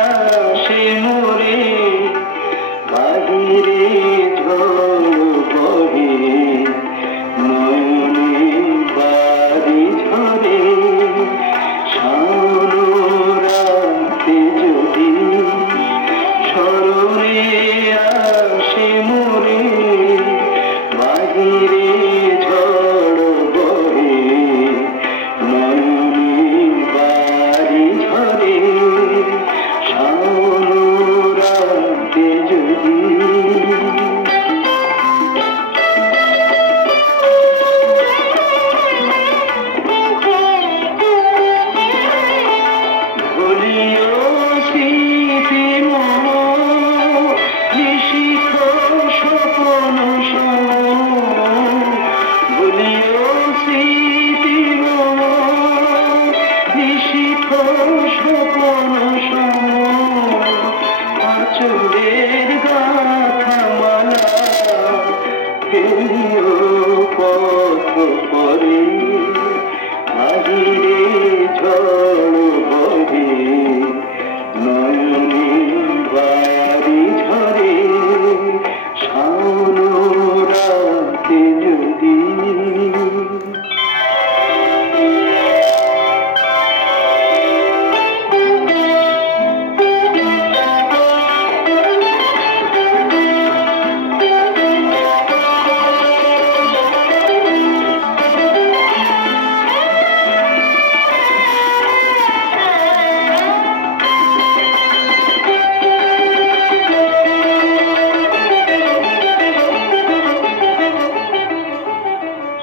আসে মোরে বাহিরে ঝড় বহে নয়নে বাড়ি ঝরে শাওন রাতে যদি স্মরণে আসে মোরে বাহিরে ঝড় বহে নয়নে বাড়ি ঝরে শাওন রাতে যদি ভুলিও স্মৃতি মোহ নিশিথ স্বপন সম ভুলিও স্মৃতি মোহ নিশিথ স্বপন সম আঁচলের গাথা মালা ফেলিও পথ পরে বাহিরে ঝড় বহে নয়নে বাড়ি ঝরে শাওন রাতে যদি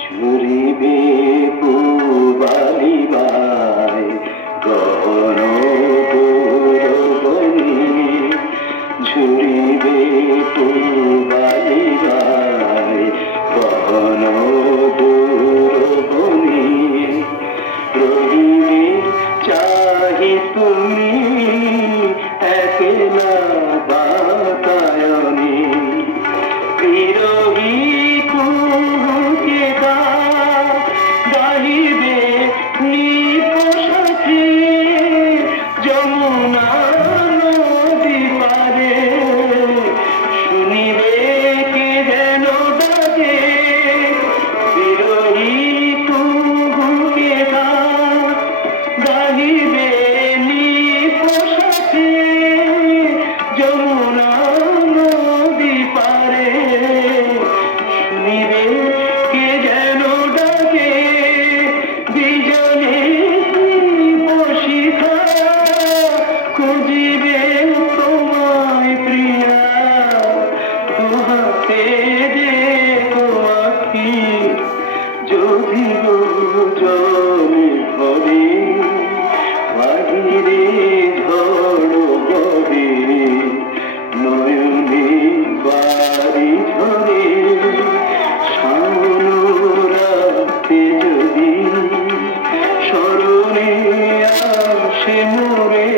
ঝুরিবে পুবালিবায় গহন পুরবনি ঝুরিবে পুবালিবায় গহন পুরবনি রহিবে চাহি তুমি একলা বাতায়নে বিরহী কুহুকে গাহিবে নিপসাথে যমুনা নদী পারে শুনিবে কে যেন ডাকে বিরহী কুহুকে গাহিবে নিপসাথে যমুনা নদী পারে শুনিবে কে যেন ডাকে বিজনে বসিথা খুঁজিবে তোমায় প্রিয়া তোহাতে দেখো আখি যদি জলে ভরে বাহিরে ঝড় বহে নয়নে বাড়ি ঝরে শাওন রাতে যদি স্মরণে আসে মোরে